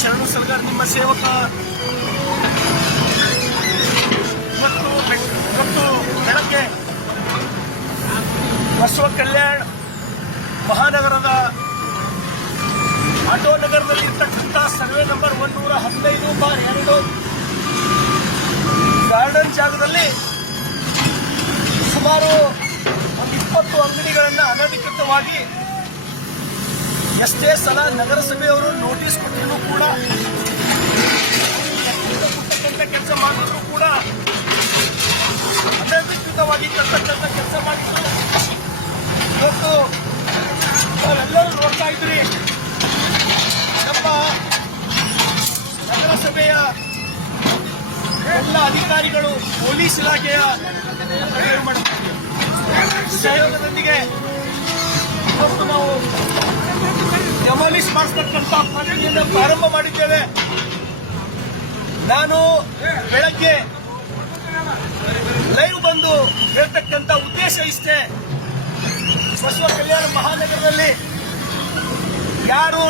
ಶರಣು ಸಲಗರ್ ನಿಮ್ಮ ಸೇವಕ ಇವತ್ತು ಬೆಳಗ್ಗೆ ಬಸವ ಕಲ್ಯಾಣ ಮಹಾನಗರದ ಆಟೋ ನಗರದಲ್ಲಿ ಇರ್ತಕ್ಕಂಥ ಸರ್ವೆ ನಂಬರ್ 115/2 ಗಾರ್ಡನ್ ಜಾಗದಲ್ಲಿ ಸುಮಾರು 20 ಅಂಗಡಿಗಳನ್ನು ಅನಧಿಕೃತವಾಗಿ ಎಷ್ಟೇ ಸಲ ನಗರಸಭೆಯವರು ನೋಟಿಸ್ ಕೊಟ್ಟರೂ ಕೂಡ ಕೆಲಸ ಮಾಡಿದ್ರು ಕೂಡ ಅನಧಿಕೃತವಾಗಿ ಕರ್ತಕ್ಕಂಥ ಕೆಲಸ ಮಾಡಿದ್ರು. ಇವತ್ತು ನಾವೆಲ್ಲರೂ ನೋಡ್ತಾ ಇದ್ರಿ, ನಮ್ಮ ನಗರಸಭೆಯ ಎಲ್ಲ ಅಧಿಕಾರಿಗಳು, ಪೊಲೀಸ್ ಇಲಾಖೆಯ ಸಹಯೋಗದೊಂದಿಗೆ ಇವತ್ತು ನಾವು ಡೆಮಾಲಿಷ್ ಮಾಡಿಸ್ತಕ್ಕಂಥ ಪ್ರಕ್ರಿಯೆಯನ್ನು ಪ್ರಾರಂಭ ಮಾಡಿದ್ದೇವೆ. ನಾನು ಬೆಳಗ್ಗೆ ಲೈವ್ ಬಂದು ಹೇಳ್ತಕ್ಕಂಥ ಉದ್ದೇಶ ಇಷ್ಟೇ, ಬಸವ ಕಲ್ಯಾಣ ಮಹಾನಗರದಲ್ಲಿ ಯಾರು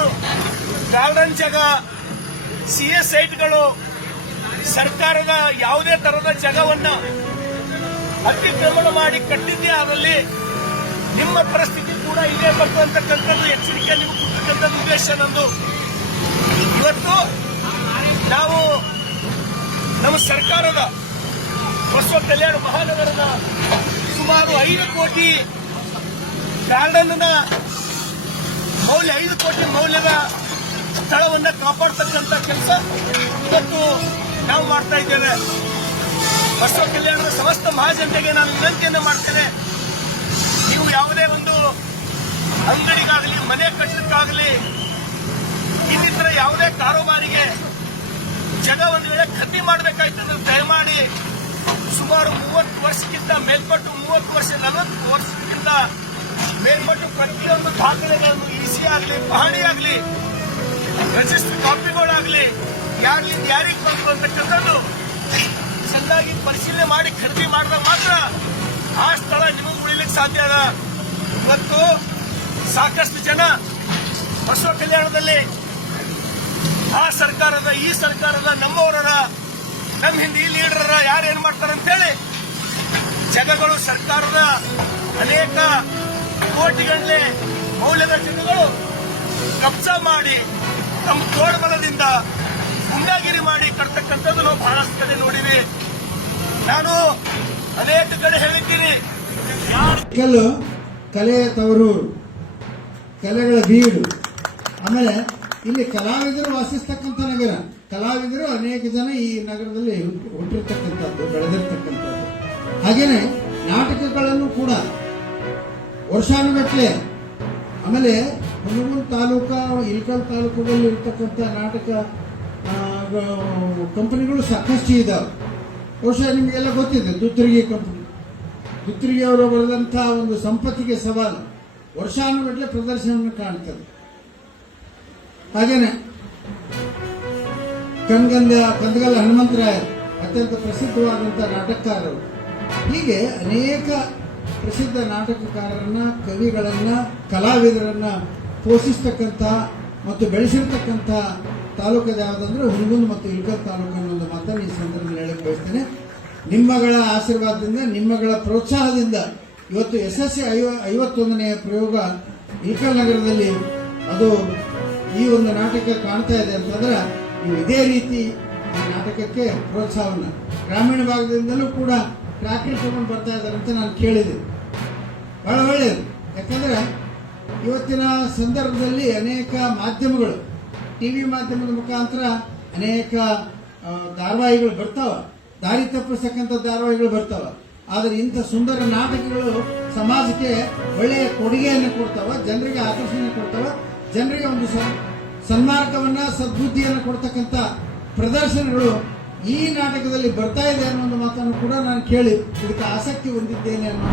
ಗಾರ್ಡನ್ ಜಾಗ, ಸಿಎಸ್ ಸೈಟ್ಗಳು, ಸರ್ಕಾರದ ಯಾವುದೇ ತರಹದ ಜಾಗವನ್ನು ಅತಿಕ್ರಮಣ ಮಾಡಿ ಕಟ್ಟಿದ್ದೇ ಆದಲ್ಲಿ ನಿಮ್ಮ ಪರಿಸ್ಥಿತಿ ಕೂಡ ಇದೇ ಬರ್ತಕ್ಕಂಥದ್ದು ಎಚ್ಚರಿಕೆ ನಿಮಗೆ ಕೊಡ್ತಕ್ಕಂಥ ಉದ್ದೇಶ ನಂದು. ಇವತ್ತು ನಾವು ನಮ್ಮ ಸರ್ಕಾರದ ಬಸವ ಕಲ್ಯಾಣ ಮಹಾನಗರದ ಸುಮಾರು 5 ಕೋಟಿ ಗಾರ್ಡನ್ ಮೌಲ್ಯ 5 ಕೋಟಿ ಮೌಲ್ಯದ ಸ್ಥಳವನ್ನು ಕಾಪಾಡ್ತಕ್ಕಂಥ ಕೆಲಸ ಇವತ್ತು ನಾವು ಮಾಡ್ತಾ ಇದ್ದೇವೆ. ಬಸವ ಕಲ್ಯಾಣದ ಸಮಸ್ತ ಮಹಾಜನತೆಗೆ ನಾನು ವಿನಂತಿಯನ್ನು ಮಾಡ್ತೇನೆ, ನೀವು ಯಾವುದೇ ಒಂದು ಅಂಗಡಿಗಾಗಲಿ, ಮನೆ ಕಟ್ಟಡಕ್ಕಾಗಲಿ, ಇನ್ನಿತರ ಯಾವುದೇ ಕಾರೋಬಾರಿಗೆ ಜಾಗ ಒಂದು ವೇಳೆ ಖರೀದಿ ಮಾಡಬೇಕಾಯ್ತು ದಯಮಾಡಿ ಸುಮಾರು 30 ವರ್ಷಕ್ಕಿಂತ ಮೇಲ್ಪಟ್ಟು 30 ವರ್ಷ 40 ವರ್ಷಕ್ಕಿಂತ ಮೇಲ್ಪಟ್ಟು ಪ್ರತಿಯೊಂದು ದಾಖಲೆಗಳನ್ನು ಇಸಿ ಆಗಲಿ, ಪಹಣಿ ಆಗಲಿ, ರಿಜಿಸ್ಟರ್ ಕಾಪಿಗಳಾಗಲಿ ಯಾರಿಗೆ ಬಂತು ಅಂತಕ್ಕಂಥದ್ದು ಚೆನ್ನಾಗಿ ಪರಿಶೀಲನೆ ಮಾಡಿ ಖರೀದಿ ಮಾಡಿದಾಗ ಮಾತ್ರ ಆ ಸ್ಥಳ ನಿಮಗೆ ಉಳಿಲಿಕ್ಕೆ ಸಾಧ್ಯ ಅದ. ಇವತ್ತು ಸಾಕಷ್ಟು ಜನ ಬಸವ ಕಲ್ಯಾಣದಲ್ಲಿ ಆ ಸರ್ಕಾರದ, ಈ ಸರ್ಕಾರದ, ನಮ್ಮವರ, ನಮ್ಮ ಹಿಂದೆ ಈ ಲೀಡರ್ ಯಾರೇನ್ ಮಾಡ್ತಾರೆ ಅಂತೇಳಿ ಜಾಗಗಳು, ಸರ್ಕಾರದ ಅನೇಕ ಕೋಟಿಗಟ್ಟಲೆ ಮೌಲ್ಯದ ಜಾಗಗಳು ಕಬ್ಜಾ ಮಾಡಿ ತಮ್ಮ ತೋಳ್ಬಲದಿಂದ ಗುಂಡಾಗಿರಿ ಮಾಡಿ ಕಟ್ತಕ್ಕಂಥದ್ದು ನಾವು ಬಹಳಷ್ಟು ಕಡೆ ನೋಡಿವಿ. ನಾನು ಅನೇಕ ಕಡೆ ಹೇಳಿದ್ದೀನಿ, ಕಲೆಯ ತವರೂರು, ಕಲೆಗಳ ಬೀಡು. ಆಮೇಲೆ ಇಲ್ಲಿ ಕಲಾವಿದರು ವಾಸಿಸ್ತಕ್ಕಂಥ ನಗರ, ಕಲಾವಿದರು ಅನೇಕ ಜನ ಈ ನಗರದಲ್ಲಿ ಹುಟ್ಟಿರ್ತಕ್ಕಂಥದ್ದು, ಬೆಳೆದಿರ್ತಕ್ಕಂಥದ್ದು. ಹಾಗೇನೆ ನಾಟಕಗಳನ್ನು ಕೂಡ ವರ್ಷಾನುಗಟ್ಟಲೆ, ಆಮೇಲೆ ಹುಣಗುಂದ ತಾಲೂಕಾ, ಇಳಕಲ್ ತಾಲೂಕದಲ್ಲಿ ಇರ್ತಕ್ಕಂಥ ನಾಟಕ ಕಂಪನಿಗಳು ಸಾಕಷ್ಟು ಇದ್ದಾವೆ. ಬಹುಶಃ ನಿಮಗೆಲ್ಲ ಗೊತ್ತಿದೆ, ದುತ್ತರಿಗೆ ಕಂಪನಿ, ದುತ್ತರಿಗೆ ಅವರು ಬರೆದಂತಹ ಒಂದು ಸಂಪತ್ತಿಗೆ ಸವಾಲು ವರ್ಷಾನುಗಟ್ಟಲೆ ಪ್ರದರ್ಶನವನ್ನು ಕಾಣ್ತದೆ. ಹಾಗೇನೆ ಕಂದಗಲ್ ಹನುಮಂತರಾಯ ಅತ್ಯಂತ ಪ್ರಸಿದ್ಧವಾದಂತಹ ನಾಟಕಕಾರರು. ಹೀಗೆ ಅನೇಕ ಪ್ರಸಿದ್ಧ ನಾಟಕಕಾರರನ್ನ, ಕವಿಗಳನ್ನ, ಕಲಾವಿದರನ್ನ ಪೋಷಿಸ್ತಕ್ಕಂಥ ಮತ್ತು ಬೆಳೆಸಿರ್ತಕ್ಕಂಥ ತಾಲೂಕದ ಯಾವುದಂದ್ರೆ ಹುಣಗುಂದ ಮತ್ತು ಇಳಕಲ್ ತಾಲೂಕು ಅನ್ನೋ ಮಾತನ್ನು ಈ ಸಂದರ್ಭದಲ್ಲಿ ಹೇಳಕ್ಕೆ ಬಯಸ್ತೇನೆ. ನಿಮ್ಮಗಳ ಆಶೀರ್ವಾದದಿಂದ, ನಿಮ್ಮಗಳ ಪ್ರೋತ್ಸಾಹದಿಂದ ಇವತ್ತು ಯಶಸ್ವಿ 51ನೇ ಪ್ರಯೋಗ ಇಳಕಲ್ ನಗರದಲ್ಲಿ ಅದು ಈ ಒಂದು ನಾಟಕ ಕಾಣ್ತಾ ಇದೆ ಅಂತಂದ್ರೆ ನೀವು ಇದೇ ರೀತಿ ಈ ನಾಟಕಕ್ಕೆ ಪ್ರೋತ್ಸಾಹವನ್ನು ಗ್ರಾಮೀಣ ಭಾಗದಿಂದಲೂ ಕೂಡ ಟ್ರ್ಯಾಕ್ಟರ್ ತಗೊಂಡು ಬರ್ತಾ ಇದ್ದಾರೆ ಅಂತ ನಾನು ಕೇಳಿದೆ. ಬಹಳ ಒಳ್ಳೆಯದು. ಯಾಕಂದ್ರೆ ಇವತ್ತಿನ ಸಂದರ್ಭದಲ್ಲಿ ಅನೇಕ ಮಾಧ್ಯಮಗಳು, ಟಿವಿ ಮಾಧ್ಯಮದ ಮುಖಾಂತರ ಅನೇಕ ಧಾರಾವಾಹಿಗಳು ಬರ್ತಾವ, ದಾರಿ ತಪ್ಪಿಸ್ತಕ್ಕಂಥ ಧಾರಾವಾಹಿಗಳು ಬರ್ತಾವ. ಆದರೆ ಇಂಥ ಸುಂದರ ನಾಟಕಗಳು ಸಮಾಜಕ್ಕೆ ಒಳ್ಳೆಯ ಕೊಡುಗೆಯನ್ನು ಕೊಡ್ತಾವ, ಜನರಿಗೆ ಆಕರ್ಷಣೆ ಕೊಡ್ತಾವ, ಜನರಿಗೆ ಒಂದು ಸನ್ಮಾರ್ಗವನ್ನ, ಸದ್ಬುದ್ಧಿಯನ್ನು ಕೊಡ್ತಕ್ಕಂಥ ಪ್ರದರ್ಶನಗಳು ಈ ನಾಟಕದಲ್ಲಿ ಬರ್ತಾ ಇದೆ ಅನ್ನೋ ಒಂದು ಮಾತನ್ನು ಕೂಡ ನಾನು ಕೇಳಿ ಇದಕ್ಕೆ ಆಸಕ್ತಿ ಹೊಂದಿದ್ದೇನೆ ಅನ್ನೋ